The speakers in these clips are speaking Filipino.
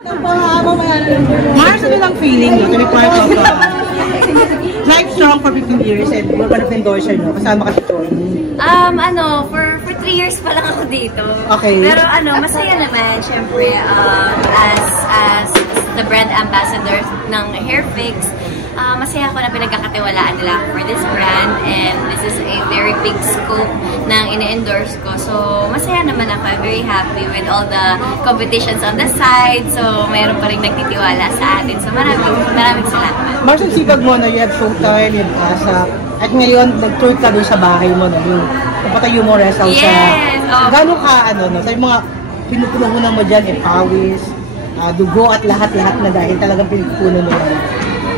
Mars, ano lang feeling nyo to be part of Life Strong for 15 years and we're one of the endorser nyo. Kasama ka si Troy. For 3 years pa lang ako dito. Okay. Pero masaya naman, syempre, as the brand ambassador ng Hairfix, masaya ako na pinagkakatiwalaan nila for this brand and this is a very big scope ng ine-endorse ko. So, masaya naman ako. I'm very happy with all the competitions on the side. So, mayroon pa rin nagtitiwala sa atin. So, maraming salamat. Mars, ang sipag mo na you have Showtime, you have ASAP. At ngayon, nag-tour ka doon sa bahay mo na yung napatayo mo rest out sa... Gano'n ka, sa mga pinupunan mo dyan, pawis, dugo at lahat-lahat na dahil talagang pinupunan mo yan.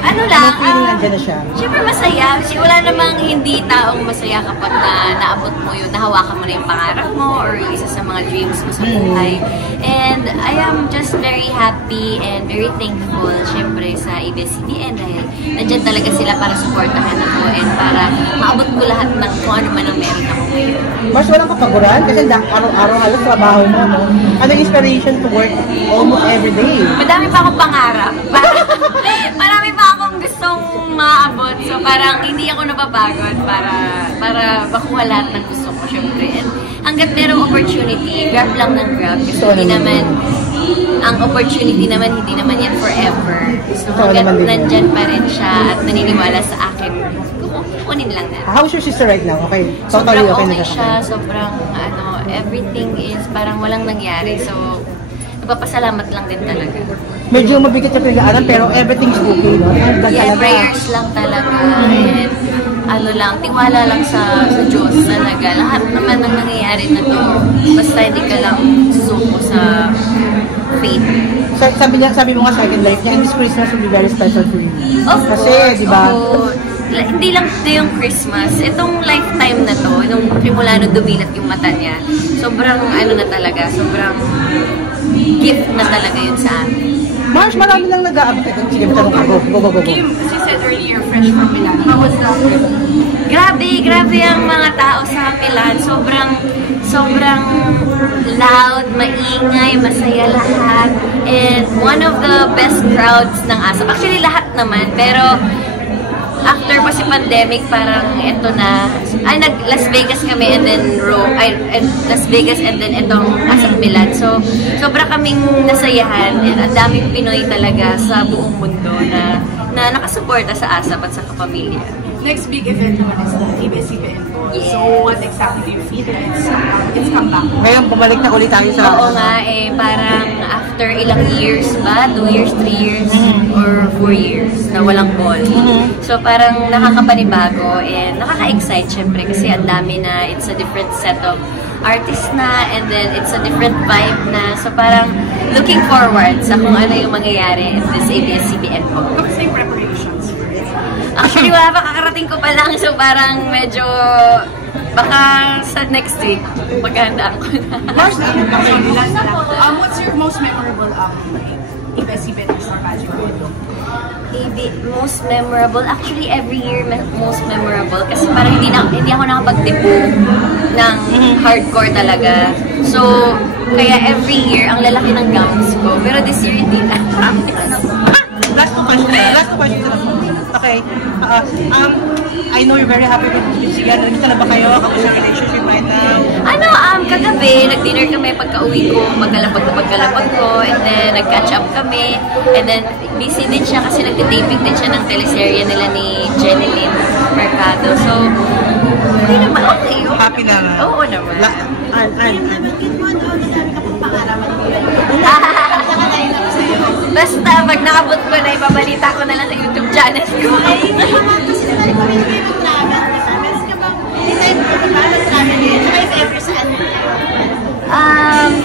Ano lang, nandiyan na siya. Siyempre masaya. Wala namang hindi taong masaya kapag naabot mo yun, nahawakan mo na yung pangarap mo or yung isa sa mga dreams mo sa buhay. And I am just very happy and very thankful, siyempre, sa ABS-CBN dahil nandiyan talaga sila para supportahan ako and para maabot ko lahat ng kung ano man ang meron ako ngayon. Mas walang kapaguran kasi araw-araw halos trabaho mo, no? Anong inspiration to work almost every day? Madami pa akong pangarap. Marami pa akong gustong maabot. So parang hindi ako napapagod para makuha lahat ng gusto ko, syempre. And hanggat merong opportunity, grab lang ng grab. Kasi hindi naman, ang opportunity naman, hindi naman yan forever. So hanggat nandyan pa rin siya at naniniwala sa akin, kukunin lang na. How's your sister right now? Okay, totally okay na siya. Sobrang, everything is parang walang nangyari. So, nagpapasalamat lang din talaga. Medyo mabigat yung pinagaanan pero everything's okay, no? Yeah, prayers lang talaga. And tiwala lang sa Diyos talaga. Lahat naman ng nangyayari na to, basta hindi ka lang susuko sa faith. Sabi mo nga second life niya, and this Christmas will be very special for you. Kasi, di ba? Hindi lang ito yung Christmas. Itong lifetime na to, nung simula nung dumilat yung mata niya, sobrang na talaga, sobrang gift na talaga yun sa amin. Mars, marami lang nag-aabot ito. Sige, tanong ako. Go. Kim, as you said earlier, fresh from Milan. How was that trip? Grabe ang mga tao sa Milan. Sobrang loud, maingay, masaya lahat. And one of the best crowds ng ASAP. Actually, lahat naman. Pero after pa si pandemic, parang ito na, nag-Las Vegas kami and then Las Vegas and then itong ASAP Milan. So, sobra kaming nasayahan and ang daming Pinoy talaga sa buong mundo na nakasuporta sa ASAP at sa kapamilya. Next big event naman is the ABS-CBN. Yes. So, what exactly do you feel it's come back? Ngayon, bumalik na ulit tayo sa... Oo nga, parang after ilang years ba? 2 years, 3 years, or 4 years na walang ball. So, parang nakakapanibago and nakaka-excite syempre kasi ang dami na, it's a different set of artists na and then it's a different vibe na. So, parang looking forward sa kung ano yung mangyayari in this ABS-CBN po. Kamusta yung preparations? Actually, wala pa, kakarating ko pa lang. So, parang medyo, baka sa next week, maghahanda ako na. What's your most memorable ABS-CBN Star Magic? Most memorable? Actually, every year most memorable. Kasi parang hindi ako nakapag-debut ng hardcore talaga. So, kaya every year, ang lalaki ng gowns ko. Pero this year, hindi na. Last two questions. Okay. I know you're very happy with Michigan. Nagkita na ba kayo? Kamusta ang relationship right now? Kagabi, nag-dinner kami pagka-uwi ko, pagkalapag ko, and then nag-catch up kami, and then busy din siya kasi nag-taping din siya ng teleserye nila ni Jenny Lynn Mercado. So, hindi naman, okay. Happy na. Oo naman. Basta, pag nakabot ko na, ipabalita ko na lang sa YouTube channel ko.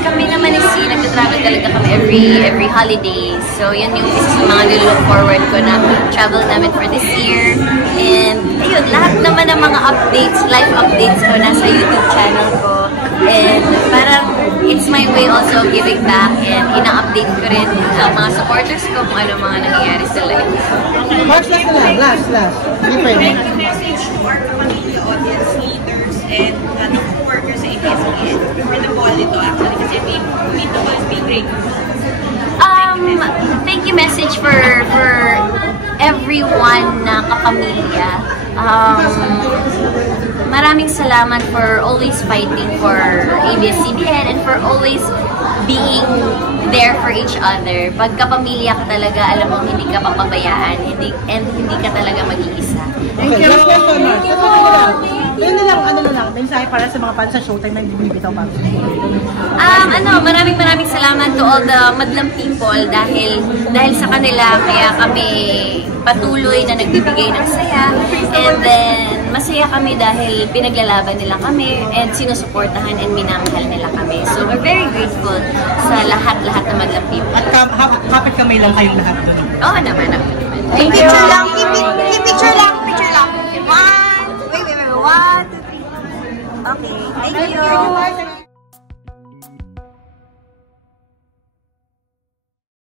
Kami naman nagtatravel talaga kami every holiday. So, yan yung isa sa mga nilook forward ko na travel namin for this year. And, ayun, lahat naman ng mga updates, live updates ko nasa YouTube channel ko. And, parang, it's my way also of giving back and ina-update ko rin ang mga supporters ko kung ano mga nangyayari sa life. Mars, last. Like the message to our Kapamilya audience, leaders, and workers sa ABS-CBN for the ball ito actually kasi we need to always be grateful. you message for everyone na kapamilya. Maraming salamat for always fighting for ABS-CBN and for always being there for each other. Pag kapamilya ka talaga, alam mo, hindi ka papabayaan, hindi ka talaga mag-iisa. Thank you. Yun na lang, ano na lang, mensahe para sa mga fans sa Showtime na hindi binibitaw pa. Maraming salamat to all the madlang people dahil sa kanila kaya kami patuloy na nagbibigay ng saya, and then masaya kami dahil pinaglalaban nila kami and sinusuportahan and minamahal nila kami. So we're very grateful sa lahat-lahat na madlang people. At kapit kamay lang kayong lahat doon. Oo naman. Thank you. Picture lang. Picture lang. One, 1, 2, 3. Okay. Thank you.